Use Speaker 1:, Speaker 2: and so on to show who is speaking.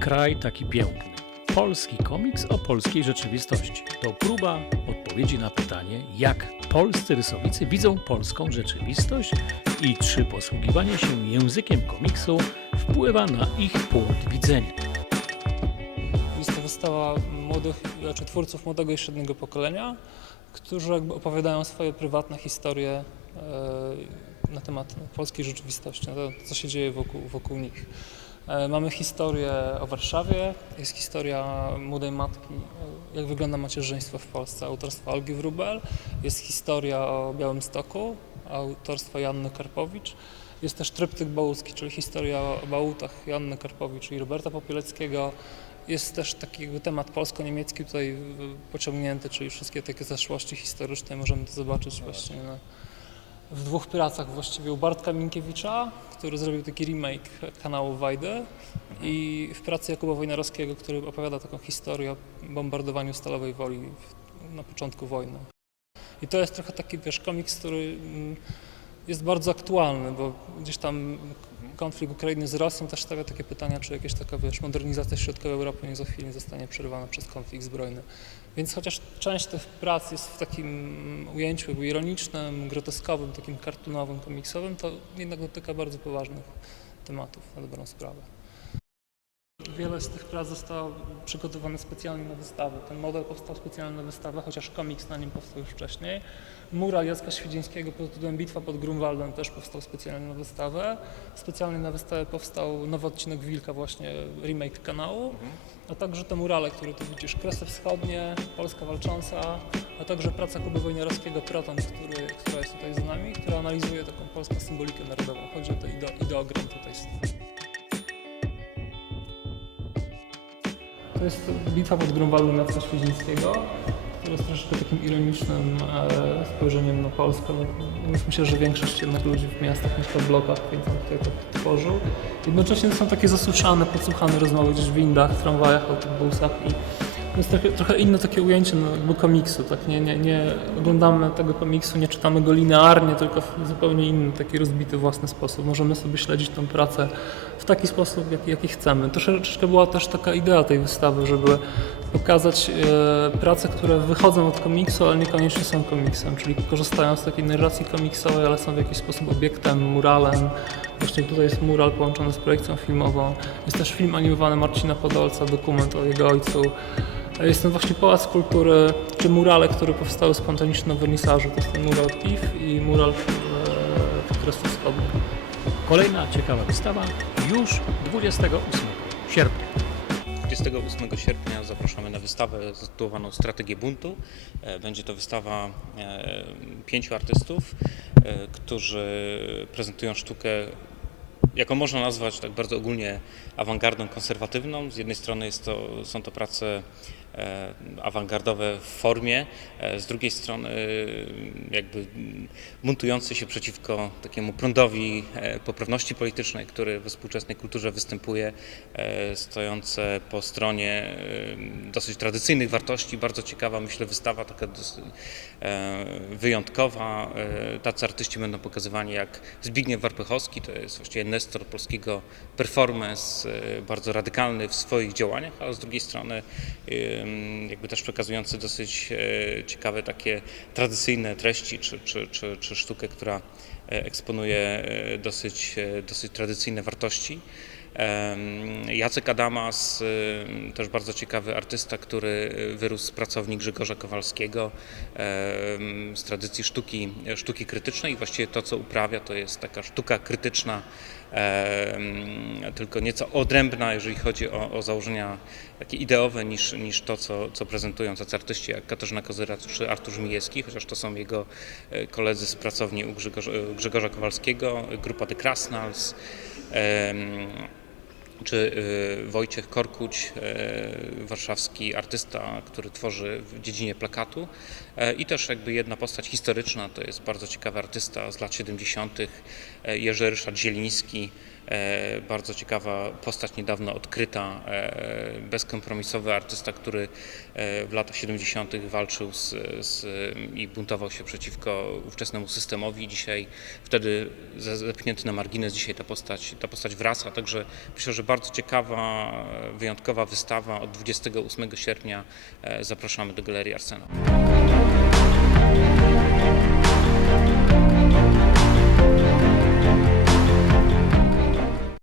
Speaker 1: Kraj taki piękny. Polski komiks o polskiej rzeczywistości. To próba odpowiedzi na pytanie, jak polscy rysownicy widzą polską rzeczywistość i czy posługiwanie się językiem komiksu wpływa na ich punkt widzenia.
Speaker 2: Jest to wystawa młodych, znaczy twórców młodego i średniego pokolenia, którzy opowiadają swoje prywatne historie e, na temat polskiej rzeczywistości, na to, co się dzieje wokół, wokół nich. E, Mamy historię o Warszawie, jest historia młodej matki, e, jak wygląda macierzyństwo w Polsce, autorstwa Olgi Wrubel, jest historia o Białymstoku, autorstwa Janny Karpowicz, jest też tryptyk bałucki, czyli historia o bałutach Janny Karpowicz i Roberta Popileckiego, jest też taki temat polsko-niemiecki tutaj pociągnięty, czyli wszystkie takie zaszłości historyczne. Możemy to zobaczyć właśnie na, w dwóch pracach właściwie u Bartka Minkiewicza, który zrobił taki remake kanału Wajdy i w pracy Jakuba Wojnarowskiego, który opowiada taką historię o bombardowaniu Stalowej Woli na początku wojny. I to jest trochę taki, wiesz, komiks, który mm, jest bardzo aktualny, bo gdzieś tam konflikt Ukrainy z Rosją też stawia takie pytania, czy jakaś taka, wiesz, modernizacja środkowej Europy nie za chwilę nie zostanie przerywana przez konflikt zbrojny. Więc chociaż część tych prac jest w takim ujęciu ironicznym, groteskowym, takim kartunowym, komiksowym, to jednak dotyka bardzo poważnych tematów na dobrą sprawę. Wiele z tych prac zostało przygotowane specjalnie na wystawę. Ten model powstał specjalnie na wystawę, chociaż komiks na nim powstał już wcześniej. Mural Jacka Świdzińskiego pod tytułem Bitwa pod Grunwaldem też powstał specjalnie na wystawę. Specjalnie na wystawę powstał nowy odcinek Wilka, właśnie remake kanału, a także te murale, które tu widzisz, Kresy Wschodnie, Polska Walcząca, a także praca Kuby Wojnarowskiego Proton, który, która jest tutaj z nami, która analizuje taką polską symbolikę narodową. Chodzi o te ideo, ideogram tutaj. To jest bitwa pod Grunwaldem Jacka Świdzińskiego, która jest troszeczkę takim ironicznym e, spojrzeniem na Polskę. No, Myślę, że większość jednak ludzi w miastach mieszka w blokach, więc on tutaj to tworzył. Jednocześnie to są takie zasłyszane, podsłuchane rozmowy gdzieś w windach, tramwajach, autobusach i jest trochę, trochę inne takie ujęcie no, jakby komiksu, tak? Nie, nie, nie oglądamy tego komiksu, nie czytamy go linearnie, tylko w zupełnie inny, taki rozbity własny sposób. Możemy sobie śledzić tą pracę w taki sposób, jaki, jaki chcemy. Troszeczkę była też taka idea tej wystawy, żeby pokazać e, prace, które wychodzą od komiksu, ale niekoniecznie są komiksem, czyli korzystają z takiej narracji komiksowej, ale są w jakiś sposób obiektem, muralem. Właśnie tutaj jest mural połączony z projekcją filmową. Jest też film animowany Marcina Podolca, dokument o jego ojcu. Jest ten właśnie Pałac Kultury, czy murale, które powstały spontanicznie na wernisażu. To jest ten mural PIF i mural w, w Kresach Wschodnich.
Speaker 1: Kolejna ciekawa wystawa już 28 sierpnia.
Speaker 3: 28 sierpnia zapraszamy na wystawę zatytułowaną Strategię buntu. E, Będzie to wystawa e, pięciu artystów, e, którzy prezentują sztukę, jaką można nazwać tak bardzo ogólnie awangardą konserwatywną. Z jednej strony jest to, są to prace e, awangardowe w formie, e, z drugiej strony e, jakby buntujące się przeciwko takiemu prądowi e, poprawności politycznej, który we współczesnej kulturze występuje, e, stojące po stronie e, dosyć tradycyjnych wartości. Bardzo ciekawa, myślę, wystawa, taka e, wyjątkowa. E, Tacy artyści będą pokazywani jak Zbigniew Warpechowski, to jest właściwie nestor polskiego performance, e, bardzo radykalny w swoich działaniach, ale z drugiej strony e, jakby też przekazujący dosyć e, ciekawe takie tradycyjne treści, czy, czy, czy, czy sztukę, która e, eksponuje e, dosyć, dosyć tradycyjne wartości. Jacek Adamas, też bardzo ciekawy artysta, który wyrósł z pracowni Grzegorza Kowalskiego, z tradycji sztuki, sztuki krytycznej. Właściwie to, co uprawia, to jest taka sztuka krytyczna, tylko nieco odrębna, jeżeli chodzi o, o założenia takie ideowe, niż, niż to, co, co prezentują tacy artyści jak Katarzyna Kozyrac czy Artur Żmijewski, chociaż to są jego e, koledzy z pracowni u Grzegorza, Grzegorza Kowalskiego, grupa The Krasnals. Czy y, Wojciech Korkuć, y, warszawski artysta, który tworzy w dziedzinie plakatu E, i też jakby jedna postać historyczna, to jest bardzo ciekawy artysta z lat 70., e, Jerzy Ryszard Zieliński, Bardzo ciekawa postać niedawno odkryta, e, bezkompromisowy artysta, który e, w latach 70. walczył z, z, i buntował się przeciwko ówczesnemu systemowi. Dzisiaj wtedy ze- zepchnięty na margines, dzisiaj ta postać, ta postać wraca, także myślę, że bardzo ciekawa, wyjątkowa wystawa od 28 sierpnia. E, Zapraszamy do Galerii Arsenał.